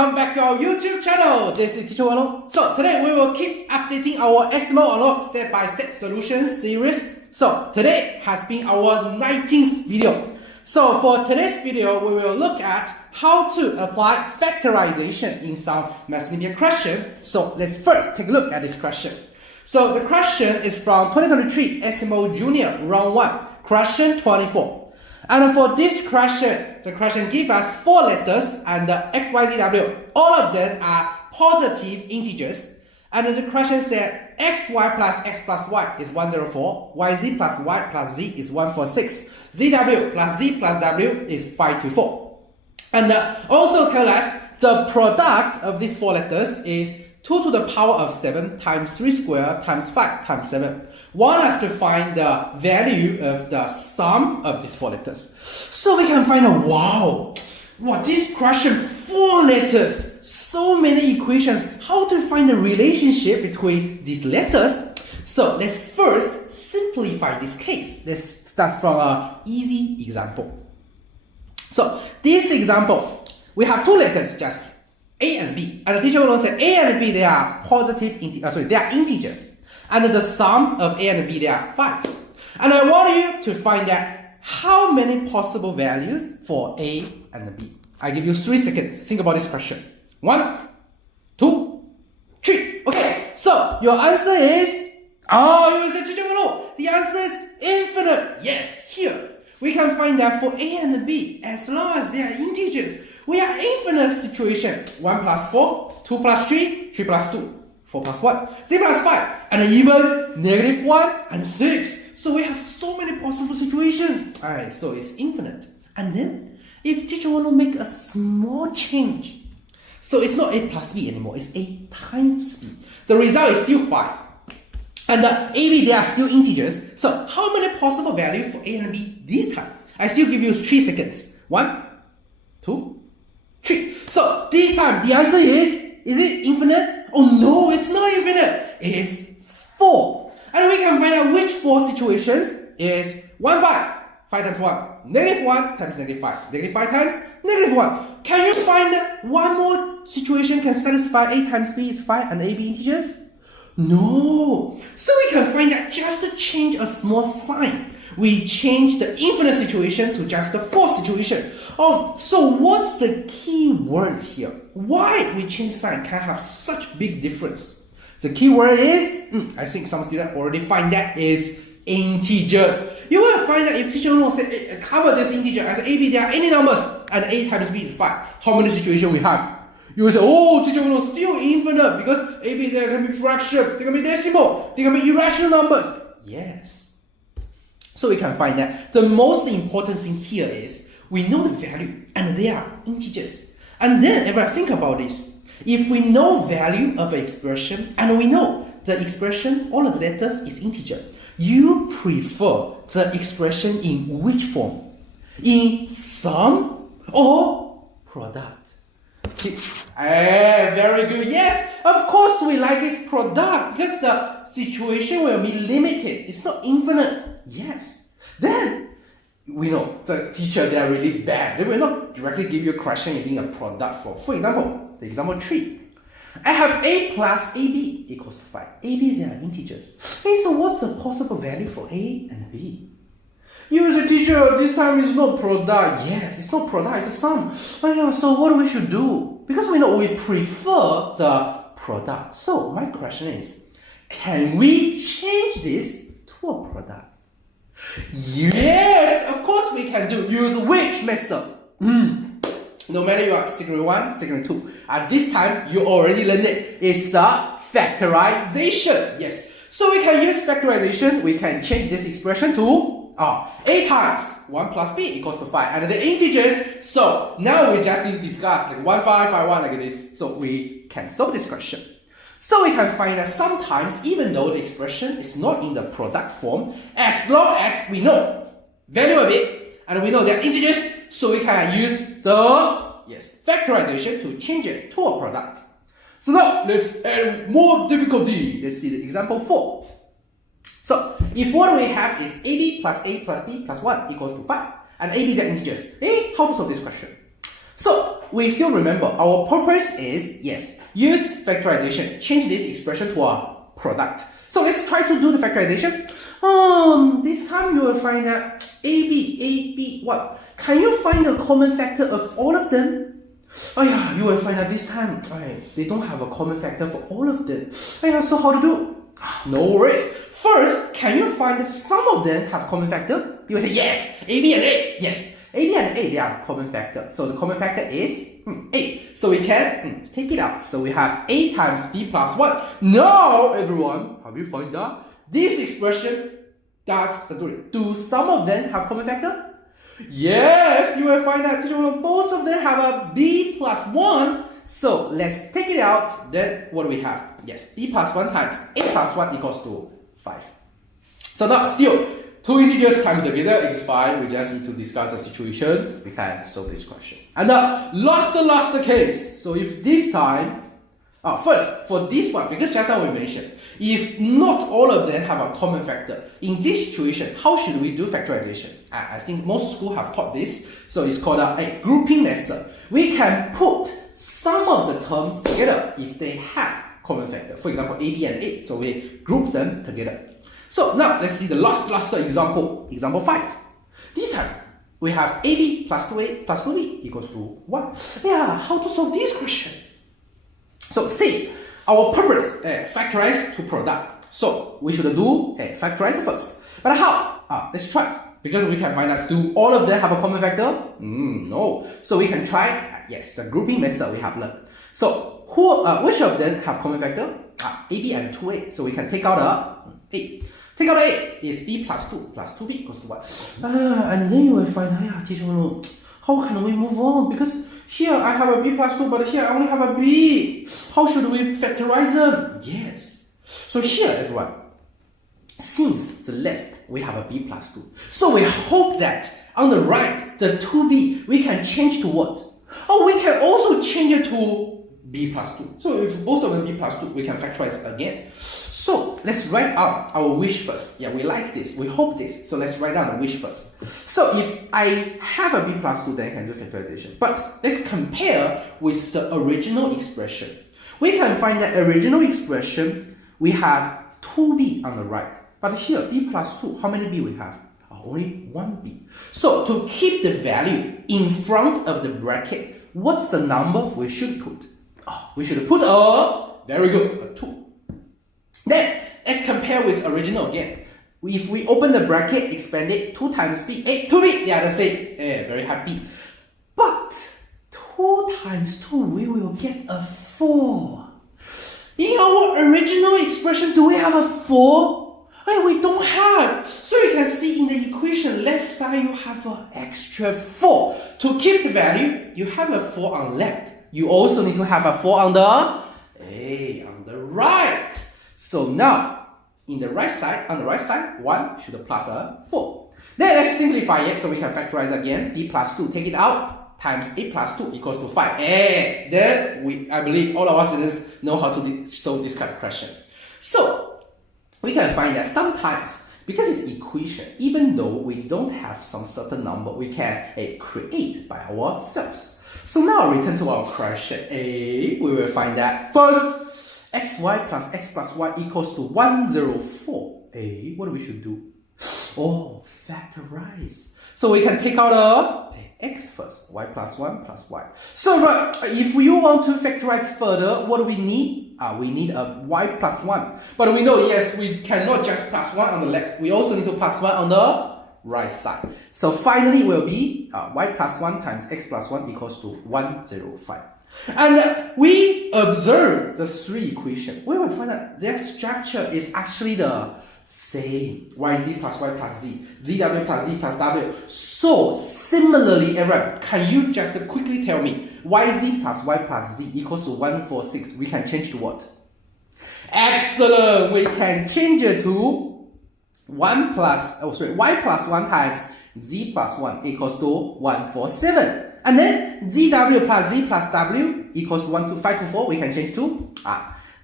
welcome back to our YouTube channel. This is Teacher Unlocked. So today we will keep updating our SMO Unlocked step-by-step solutions series. So today has been our 19th video. So for today's video, we will look at how to apply factorization in some math linear question. So let's first take a look at this question. So the question is from 2023 SMO Junior Round 1, question 24. And for this question, the question gives us 4 letters and the x, y, z, w. All of them are positive integers. And the question said xy plus x plus y is 104, yz plus y plus z is 146, zw plus z plus w is 524. And also tell us the product of these 4 letters is 2 to the power of 7 times 3 squared times 5 times 7. Want us to find the value of the sum of these 4 letters. So we can find out, wow, this question, 4 letters, so many equations, how to find the relationship between these letters. So let's first simplify this case. Let's start from an easy example. So this example, we have 2 letters just, A and B. And the teacher will say A and B, they are they are integers. And the sum of A and B, they are 5. And I want you to find out how many possible values for A and B. I give you 3 seconds. Think about this question. 1, 2, 3. Okay, so your answer is, you will say, Teacher, the answer is infinite. Yes, here. We can find that for A and B, as long as they are integers, we are infinite situation. 1 plus 4, 2 plus 3, 3 plus 2. 4 plus 1, 3 plus 5, and even negative 1 and 6. So we have so many possible situations. Alright, so it's infinite. And then, if teacher want to make a small change, so it's not A plus B anymore, it's A times B. The result is still 5. And A, B, they are still integers. So how many possible values for A and B this time? I still give you 3 seconds. 1, 2, 3. So this time, the answer is it infinite? Oh no, it's not infinite. It's 4. And we can find out which 4 situations is 1, 5. 5 times 1. Negative 1 times negative 5. Negative 5 times negative 1. Can you find one more situation can satisfy A times B is 5 and AB integers? No. So we can find that just to change a small sign. We change the infinite situation to just the 4th situation. So what's the key words here? Why we change sign can have such big difference? The key word is, I think some students already find that is integers. You will find that if teacher will say, cover this integer as A, B, there are any numbers, and A times B is 5. How many situations we have? You will say, teacher will still infinite because A, B, there can be fraction, there can be decimal, there can be irrational numbers. Yes. So we can find that the most important thing here is we know the value and they are integers. And then if I think about this, if we know value of an expression and we know the expression, all of the letters is integer, you prefer the expression in which form? In sum or product? Very good. Yes, of course we like its product because the situation will be limited. It's not infinite. Yes. Then we know the teacher, they are really bad. They will not directly give you a question using a product form. For example, the example 3. I have A plus AB equals to 5. AB, they are integers. Okay, so what's the possible value for A and B? You say, teacher, this time it's not product. Yes, it's not product, it's a sum. So what we should do? Because we know we prefer the product. So my question is, can we change this to a product? Yes, of course we can do. Use which method? No matter you are second 1, second 2. At this time, you already learned it. It's the factorization. Yes. So we can use factorization. We can change this expression to A times 1 plus B equals to 5. And the integers, so now we just need to discuss like 1, 5, 5, 1 like this. So we can solve this question. So we can find that sometimes, even though the expression is not in the product form, as long as we know value of it, and we know they're integers, so we can use the factorization to change it to a product. So now let's add more difficulty. Let's see the example 4. So if what we have is AB plus A plus B plus 1 equals to 5, and AB are integers, how to solve this question? So we still remember our purpose is, yes, use factorization, change this expression to a product. So let's try to do the factorization. This time you will find that AB, what? Can you find a common factor of all of them? Oh yeah, you will find that this time they don't have a common factor for all of them. Oh yeah, so how to do? No worries. First, can you find some of them have common factor? You will say yes, A, B, and A. Yes, A, B, and A, they are common factor. So the common factor is A. So we can take it out. So we have A times B plus 1. Now, everyone, have you found that? This expression, do some of them have common factor? Yes, you will find that both of them have a B plus 1. So let's take it out. Then what do we have? Yes, B plus 1 times A plus 1 equals to 5. So now still, two integers times together is fine. We just need to discuss the situation. We can solve this question. And the last case. So if this time, first for this one, because just now we mentioned, if not all of them have a common factor, in this situation, how should we do factorization? I think most schools have taught this. So it's called a grouping method. We can put some of the terms together if they have common factor. For example, A, B, and A. So we group them together. So now let's see the last example. Example 5. This time we have AB plus 2A plus 2B equals to 1. Yeah, how to solve this question? So see, our purpose, factorize to product. So we should do factorize first. But how? Let's try. Because we can find out, do all of them have a common factor? No. So we can try, yes, the grouping method we have learned. So which of them have common factor? AB and 2A. So we can take out A. Take out A is B plus 2 plus 2B equals to 1. And then you will find, how can we move on? Because here I have a B plus 2, but here I only have a B. How should we factorize them? Yes. So here, everyone, since the left, we have a B plus 2. So we hope that on the right, the 2B, we can change to what? Oh, we can also change it to B plus 2. So if both of them B plus 2, we can factorize again. So let's write out our wish first. Yeah, we like this. We hope this. So let's write down the wish first. So if I have a B plus 2, then I can do factorization. But let's compare with the original expression. We can find that original expression, we have 2B on the right. But here, B plus 2, how many B we have? Only 1B. So to keep the value in front of the bracket, what's the number we should put? We should put very good, a 2. Then, let's compare with original again. If we open the bracket, expand it, 2 times B, 2B, they are the same. Very happy. But 2 times 2, we will get a 4. In our original expression, do we have a 4? We don't have. So you can see in the equation, left side, you have an extra 4. To keep the value, you have a 4 on left. You also need to have a 4 on the right. So now, on the right side, 1 should plus a 4. Then let's simplify it so we can factorize again. B plus 2, take it out, times A plus 2 equals to 5. Then I believe all of our students know how to solve this kind of question. So we can find that sometimes, because it's equation, even though we don't have some certain number, we can create by ourselves. So now return to our question. We will find that first, xy plus x plus y equals to 104. What we should do? Factorize. So we can take out x first, y plus 1 plus y. So if you want to factorize further, what do we need? We need a y plus 1. But we know, yes, we cannot just plus 1 on the left. We also need to plus 1 on the right side. So finally, will be y plus 1 times x plus 1 equals to 105. And we observe the 3 equations. We will find that their structure is actually the same. yz plus y plus z, zw plus z plus w. So similarly, everyone, can you just quickly tell me yz plus y plus z equals to 146? We can change to what? Excellent! We can change it to y plus 1 times z plus 1 equals to 147. And then zw plus z plus w equals to 524. We can change to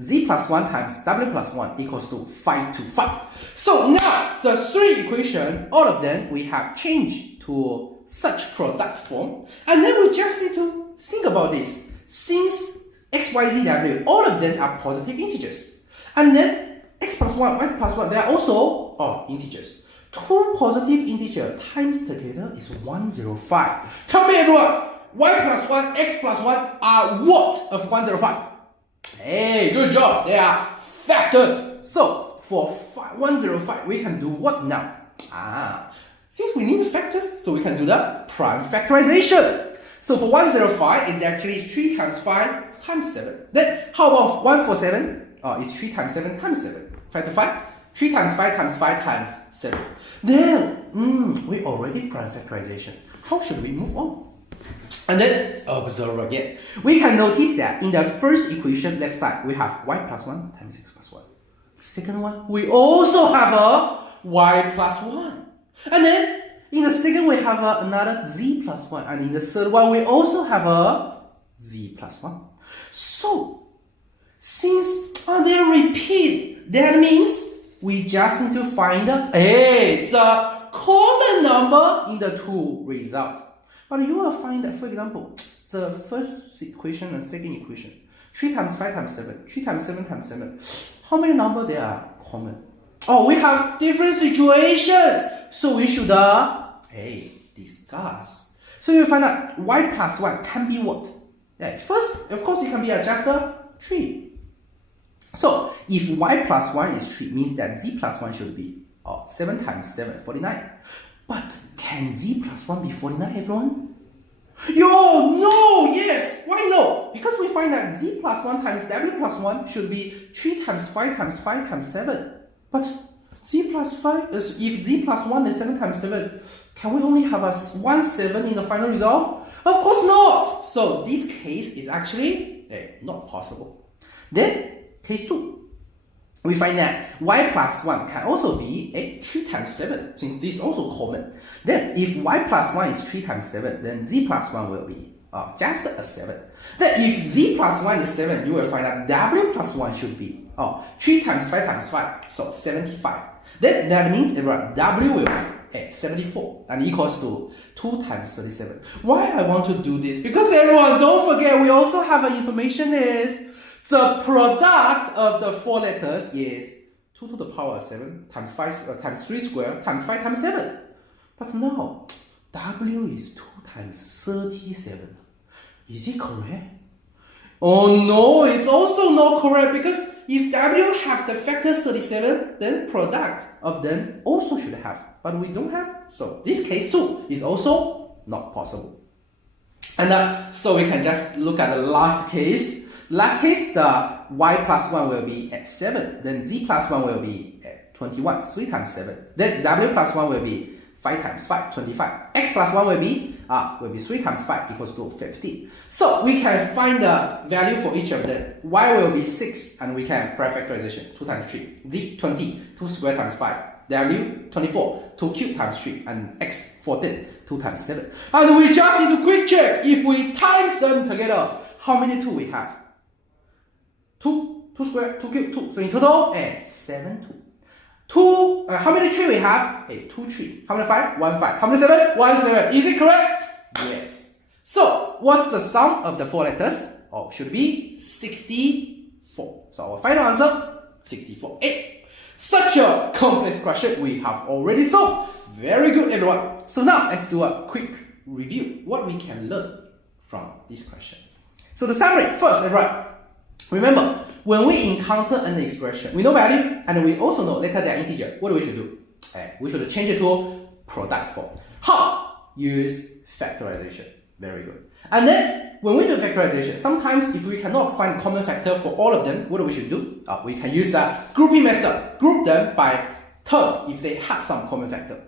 z plus 1 times w plus 1 equals to 525. So now the 3 equations, all of them, we have changed to such product form, and then we just need to think about this. Since x, y, z, w, all of them are positive integers, and then x plus 1, y plus 1, they are also integers. Two positive integers times together is 105. Tell me everyone, y plus 1, x plus 1 are what of 105? Hey, good job. They are factors. So for 105, we can do what now? Since we need factors, so we can do the prime factorization. So for 105, it's actually 3 times 5 times 7. Then how about 147? It's 3 times 7 times 7. 5 to 5? 3 times 5 times 5 times 7. Then, we already prime factorization. How should we move on? And then, observe again. We can notice that in the first equation, left side, we have y plus 1 times x plus 1. Second one, we also have a y plus 1. And then, in the second, we have another z plus 1. And in the third one, we also have a z plus 1. So, since they repeat, that means we just need to find the common number in the two results. But you will find that, for example, the first equation and second equation, 3 times 5 times 7, 3 times 7 times 7. How many numbers they are common? We have different situations. So we should discuss. So you find out y plus 1 can be what? First, of course, it can be just a 3. So if y plus 1 is 3, means that z plus 1 should be 7 times 7, 49. But can z plus 1 be 49, everyone? No! Yes! Why no? Because we find that z plus 1 times w plus 1 should be 3 times 5 times 5 times 7. But z plus 5 is, if z plus 1 is 7 times 7, can we only have a 1 7 in the final result? Of course not! So this case is actually not possible. Then, case 2. We find that y plus 1 can also be 3 times 7, since this is also common. Then, if y plus 1 is 3 times 7, then z plus 1 will be just a 7. Then, if z plus 1 is 7, you will find that w plus 1 should be 3 times 5 times 5, so 75. Then, that means w will be 74 and equals to 2 times 37. Why I want to do this? Because everyone, don't forget, we also have an information is the product of the 4 letters is 2 to the power of 7 times 5 times 3 squared times 5 times 7. But now, w is 2 times 37. Is it correct? Oh no, it's also not correct, because if w have the factor 37, then product of them also should have. But we don't have, so this case too is also not possible. And so we can just look at the last case. Last case, the y plus 1 will be at 7. Then z plus 1 will be at 21, 3 times 7. Then w plus 1 will be 5 times 5, 25. X plus 1 will be 3 times 5 equals to 15. So we can find the value for each of them. Y will be 6, and we can prime factorization 2 times 3. Z 20, 2 squared times 5. W 24, 2 cubed times 3. And X 14, 2 times 7. And we just need to quick check if we times them together. How many 2 we have? 2 squared, 2 cubed, 2. So in total, 7, 2. How many 3 we have? 2, 3. How many 5? 1, 5. How many 7? 1, 7. Is it correct? Yes. So, what's the sum of the 4 letters? Should be 64. So our final answer, 64. Such a complex question we have already solved. Very good, everyone. So now, let's do a quick review. What we can learn from this question. So the summary, first, everyone. Remember, when we encounter an expression, we know value, and we also know letter they are integer. What do we should do? We should change it to product form. How? Use factorization. Very good. And then, when we do factorization, sometimes if we cannot find common factor for all of them, what do we should do? We can use the grouping method. Group them by terms if they have some common factor.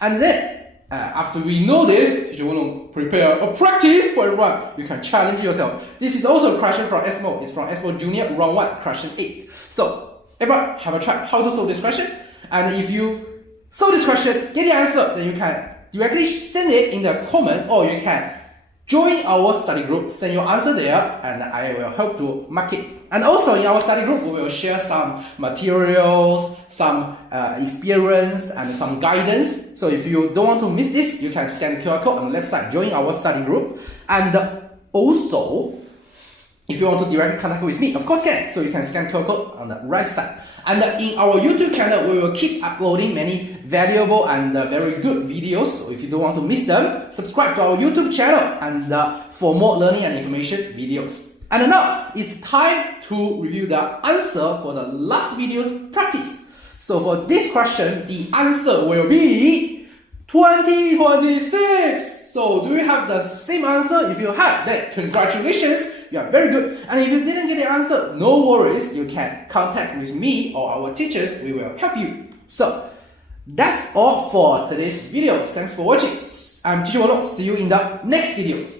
And then, after we know this, if you want to prepare a practice for everyone, you can challenge yourself. This is also a question from SMO. It's from SMO Junior Round 1, question 8. So, everyone, have a try how to solve this question. And if you solve this question, get the answer, then you can directly send it in the comment, or you can join our study group, send your answer there, and I will help to mark it. And also in our study group, we will share some materials, some experience, and some guidance. So if you don't want to miss this, you can scan the QR code on the left side, join our study group. And also, if you want to directly contact with me, of course can. So you can scan QR code on the right side. And in our YouTube channel, we will keep uploading many valuable and very good videos. So if you don't want to miss them, subscribe to our YouTube channel and for more learning and information videos. And now it's time to review the answer for the last video's practice. So for this question, the answer will be 2026. So do you have the same answer? If you have, then congratulations. You are very good. And if you didn't get the answer, no worries. You can contact with me or our teachers. We will help you. So that's all for today's video. Thanks for watching. I'm Teacher Wallo. See you in the next video.